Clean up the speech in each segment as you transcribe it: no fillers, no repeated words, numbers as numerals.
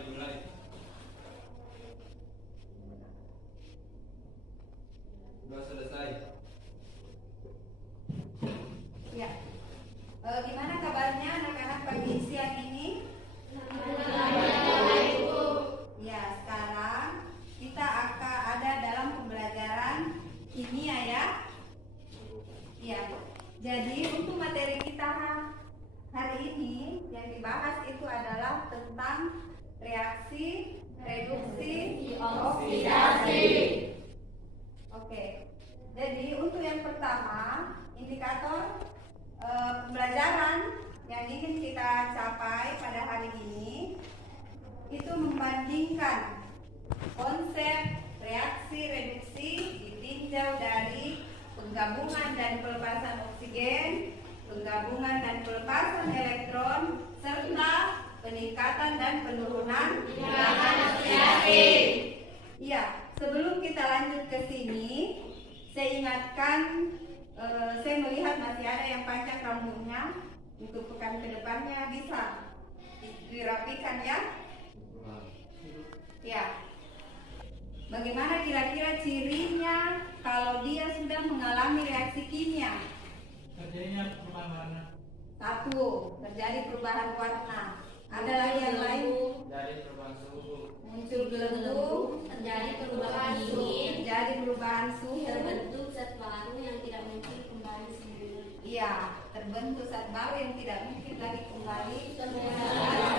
dimulai. Sudah selesai. Ya. Gimana kabarnya anak-anak pagi siang ini? Ya, sekarang kita akan ada dalam pembelajaran kimia ya. Ya. Jadi untuk materi kita hari ini yang dibahas itu adalah tentang reaksi, reduksi, oksidasi. Oke. Jadi untuk yang pertama, indikator pembelajaran yang ingin kita capai pada hari ini itu membandingkan konsep reaksi reduksi ditinjau dari penggabungan dan pelepasan oksigen, penggabungan dan pelepasan elektron, serta peningkatan dan penurunan bilangan oksidatif. Iya, sebelum kita lanjut ke sini, saya ingatkan, saya melihat masih ada yang panjang rambutnya. Untuk pekan kedepannya bisa dirapikan ya. Ya. Bagaimana kira-kira cirinya kalau dia sudah mengalami reaksi kimia? Terjadinya perubahan warna. Satu, terjadi perubahan warna. Ada lagi yang lain? Jadi perubahan suhu. Muncul gelembung, terjadi perubahan dingin, terjadi perubahan suhu, terbentuk zat baru yang tidak mungkin kembali semula. iya, terbentuk zat baru yang tidak mungkin lagi kembali Semula.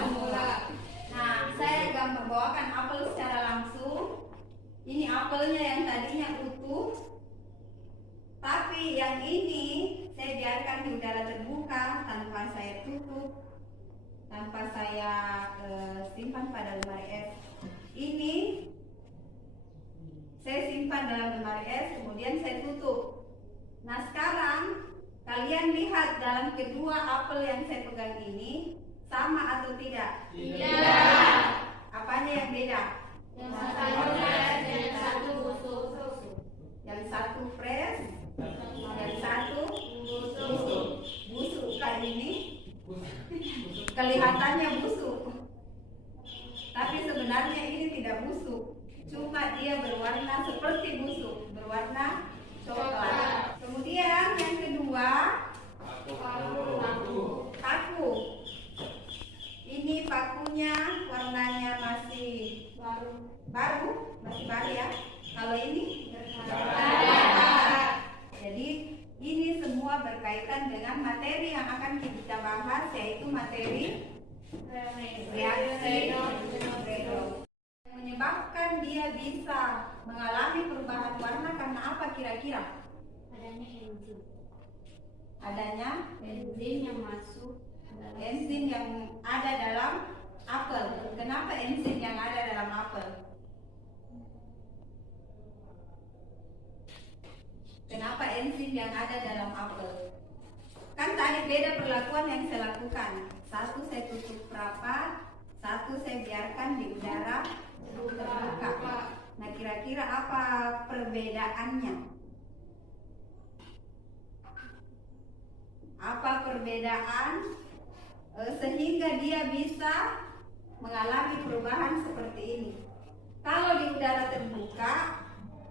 semula. Nah, saya akan membawakan apel secara langsung. Ini apelnya yang tadinya utuh, tapi yang ini saya biarkan di udara terbuka tanpa saya tutup, tanpa saya simpan pada lemari es. Ini saya simpan dalam lemari es, kemudian saya tutup. Nah, sekarang kalian lihat dalam kedua apel yang saya pegang ini sama atau tidak? Tidak. Apanya yang beda? Yang satu fresh, yang satu busuk. Yang satu fresh, yang satu busuk. Busuk kayak ini kelihatannya busuk, tapi sebenarnya ini tidak busuk. Cuma dia berwarna seperti busuk, berwarna coklat. Kemudian yang kedua, paku. Ini pakunya warnanya masih baru, masih baru ya. Kalau ini jadi ini semua berkaitan dengan materi yang akan kita bahas, yaitu materi reaksi redoks. Menyebabkan dia bisa mengalami perubahan warna karena apa kira-kira? Adanya enzim. Adanya Enzim yang masuk. enzim yang ada dalam apel. Kenapa enzim yang ada dalam apel? Kenapa enzim yang ada dalam apel? Kan tadi beda perlakuan yang saya lakukan. Satu saya tutup rapat, satu saya biarkan di udara terbuka. Nah, kira-kira apa perbedaannya? Apa perbedaan sehingga dia bisa mengalami perubahan seperti ini? Kalau di udara terbuka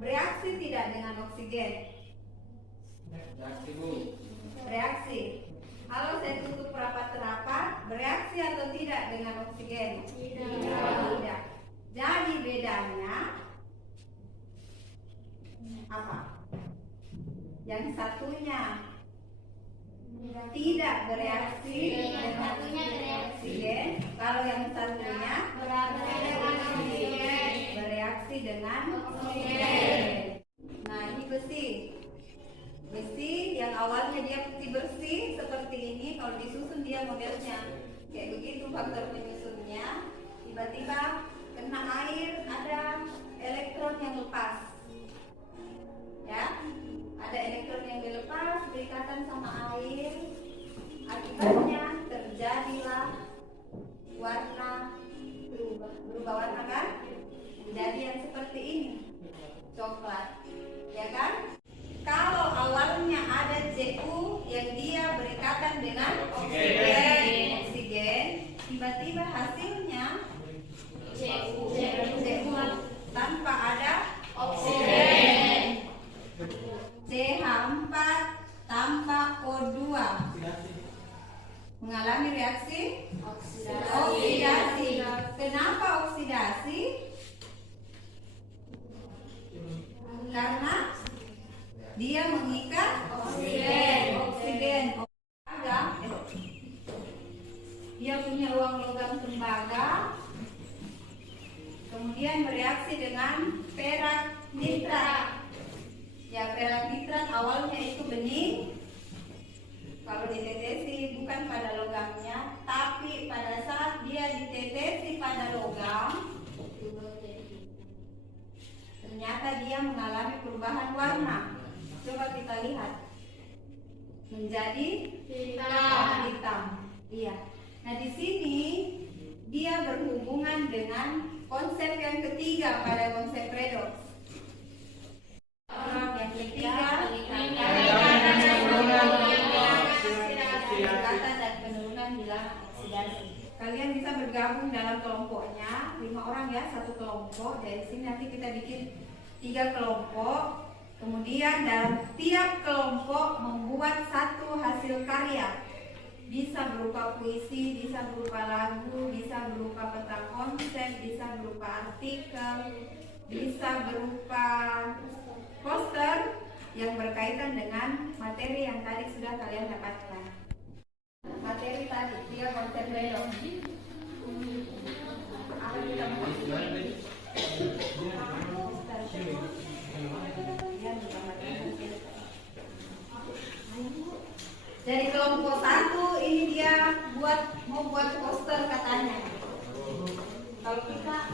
bereaksi tidak dengan oksigen? Reaksi Bu. Reaksi. Kalau saya tutup rapat-rapat, bereaksi atau tidak dengan oksigen? Tidak. Jadi bedanya apa? Yang satunya tidak bereaksi dengan oksigen. Kalau yang satunya bereaksi dengan oksigen. Nah, ini besi. Besi yang awalnya dia putih bersih seperti ini, kalau disusun dia modelnya kayak begitu faktor penyusunnya. Tiba-tiba kena air, ada elektron yang lepas. Ya, ada elektron yang dilepas berikatan sama air. Akibatnya terjadilah warna berubah warna kan? Jadi yang seperti ini, coklat, ya kan? Kalau awalnya ada Cu yang dia berikatan dengan oksigen, tiba-tiba hasilnya kemudian bereaksi dengan perak nitrat. Ya, perak nitrat awalnya itu bening. Kalau ditetesi bukan pada logamnya, tapi pada saat dia ditetesi pada logam, ternyata dia mengalami perubahan warna. Coba kita lihat, menjadi hitam. Iya. Nah, di sini dia berhubungan dengan konsep yang ketiga pada konsep redox. Yang ketiga, peningkatan dan penurunan bilangan oksidasi. Kalian bisa bergabung dalam kelompoknya, 5 orang ya, satu kelompok. Dari sini nanti kita bikin 3 kelompok. Kemudian dalam tiap kelompok membuat satu hasil karya. Bisa berupa puisi, bisa berupa lagu, bisa berupa peta konsep, bisa berupa artikel, bisa berupa poster yang berkaitan dengan materi yang tadi sudah kalian dapatkan. Materi tadi, 3 konsep redox. Apa kita mau? Dari kelompok 1 ini dia mau buat poster katanya. Kalau kita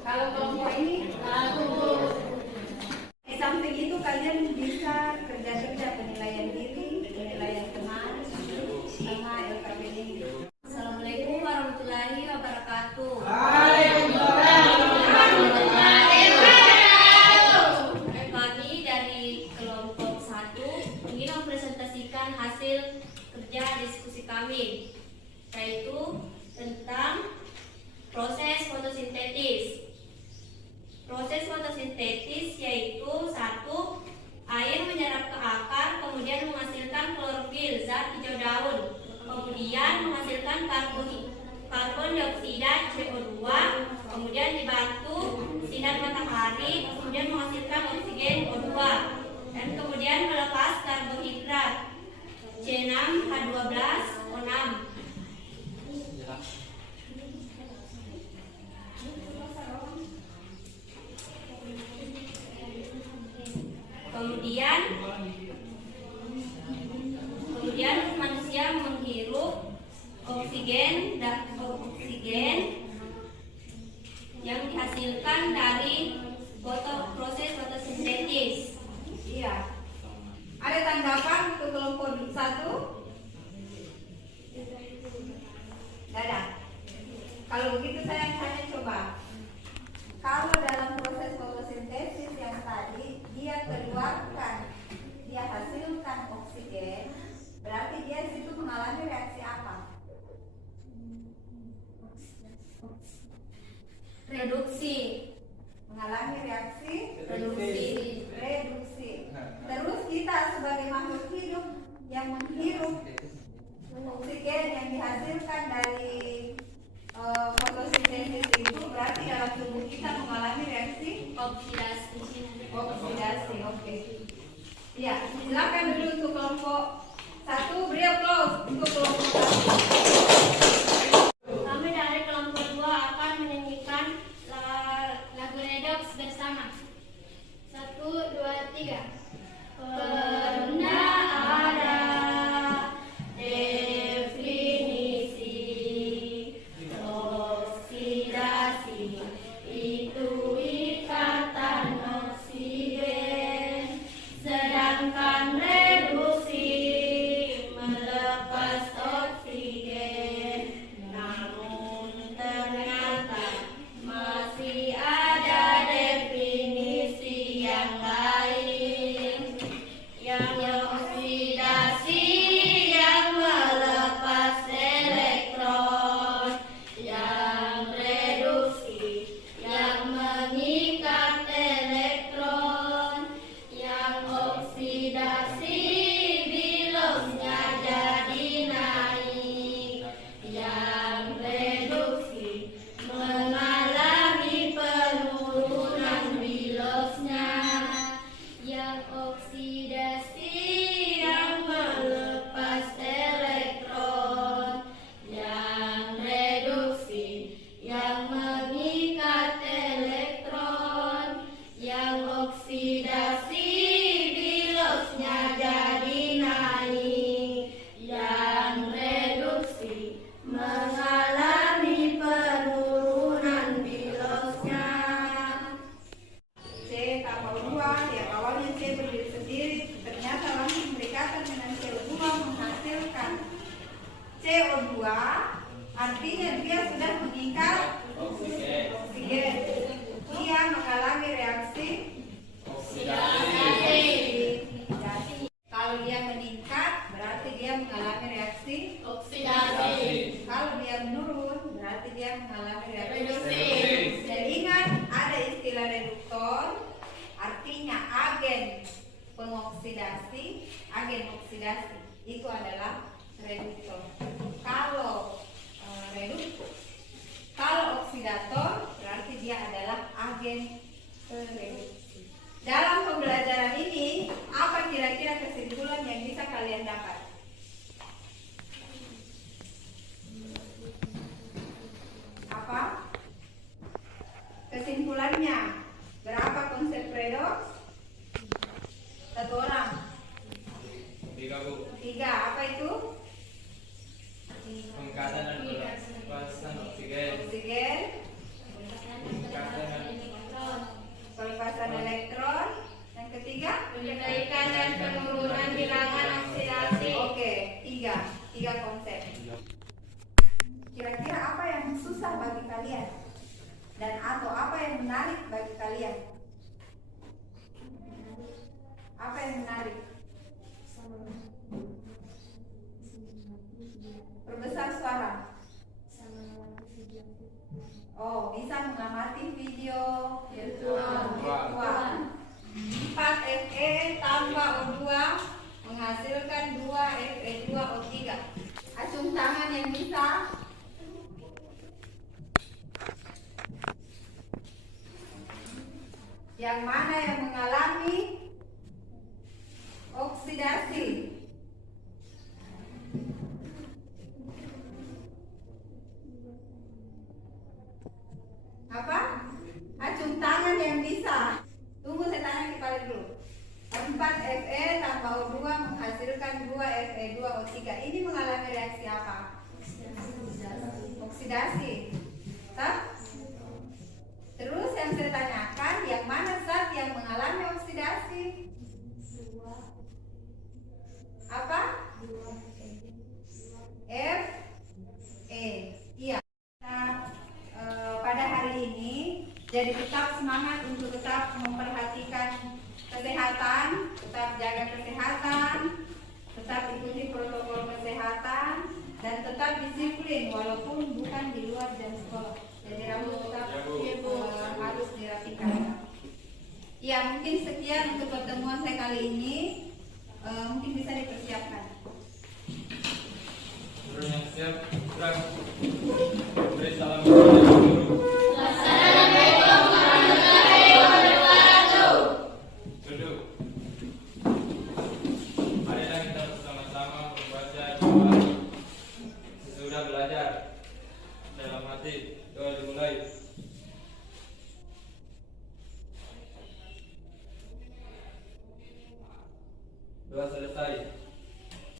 kalau kelompok ini di samping itu kalian bisa kerja penilaian diri, penilaian teman, sama LKPD. Assalamualaikum warahmatullahi wabarakatuh. Kami dari kelompok 1 ingin mempresentasikan hasil kerja diskusi kami, yaitu tentang proses fotosintetis. Proses fotosintetis yaitu 1. Air menyerap ke akar, kemudian menghasilkan klorofil, zat hijau daun, kemudian menghasilkan karbon dioksida CO2, kemudian dibantu sinar matahari, kemudian menghasilkan oksigen O2, dan kemudian melepas karbohidrat C6H12O6. Kemudian manusia menghirup oksigen yang dihasilkan dari proses fotosintetis. Iya. Ada tanggapan untuk kelompok 1? Tidak ada. Kalau begitu saya tanya coba. Kalau dalam proses fotosintesis yang tadi dia hasilkan oksigen, berarti dia situ mengalami reaksi apa? Reduksi. Mengalami reaksi Reduksi. Terus kita sebagai makhluk hidup yang menghirup oksigen yang dihasilkan dari fotosintesis itu, berarti dalam tubuh kita mengalami reaksi oksidasi. Oke. Ya, silakan dulu untuk kelompok 1, beri applause untuk kelompok 1. Kami dari kelompok 2 akan menyanyikan kedua, artinya dia sudah meningkat oksigen. Dia mengalami reaksi Oksidasi. Kalau dia meningkat, berarti dia mengalami reaksi Oksidasi. Kalau dia menurun, berarti dia mengalami reaksi Reduksi. Dan ingat, ada istilah reduktor, artinya agen pengoksidasi, agen oksidasi itu adalah reduktor. Kalau kalau oksidator, berarti dia adalah agen reduksi. Dalam pembelajaran ini, apa kira-kira kesimpulan yang bisa kalian dapat? Apa? Kesimpulannya, berapa konsep redox? Satu orang. 3 Bu. 3, apa itu? Pengangkatan dan pelepasan oksigen. Oksigen, pelepasan elektron. Yang ketiga? Kenaikan dan penurunan bilangan oksidasi. Oke, 3 konsep. Kira-kira apa yang susah bagi kalian? Dan atau apa yang menarik bagi kalian? Apa yang menarik? Perbesar suara. Oh, bisa mengamati video virtual. 4Fe tambah O2 menghasilkan 2Fe2O3. Acung tangan yang bisa. Yang mana yang mengalami oksidasi? Apa? Acung tangan yang bisa. Tunggu, saya tanya kembali dulu. 4Fe tambah O2 menghasilkan 2Fe2O3. Ini mengalami reaksi apa? Oksidasi. Tap? Terus yang saya tanyakan, yang mana zat yang mengalami oksidasi? Apa? Fe. Iya. Nah, pada hari ini jadi tetap semangat untuk tetap memperhatikan kesehatan, tetap jaga kesehatan, tetap ikuti protokol kesehatan, dan tetap disiplin walaupun bukan di luar jam sekolah. Jadi rambut tetap harus dirapikan. Ya, mungkin sekian untuk pertemuan saya kali ini. Mungkin bisa dipersiapkan. Guru yang siap, gerak. Beri salam kepada guru. Wassalamualaikum warahmatullahi wabarakatuh. Duduk. Marilah kita bersama-sama membaca doa sesudah belajar. Dalam hati, doa dimulai. Doa selesai.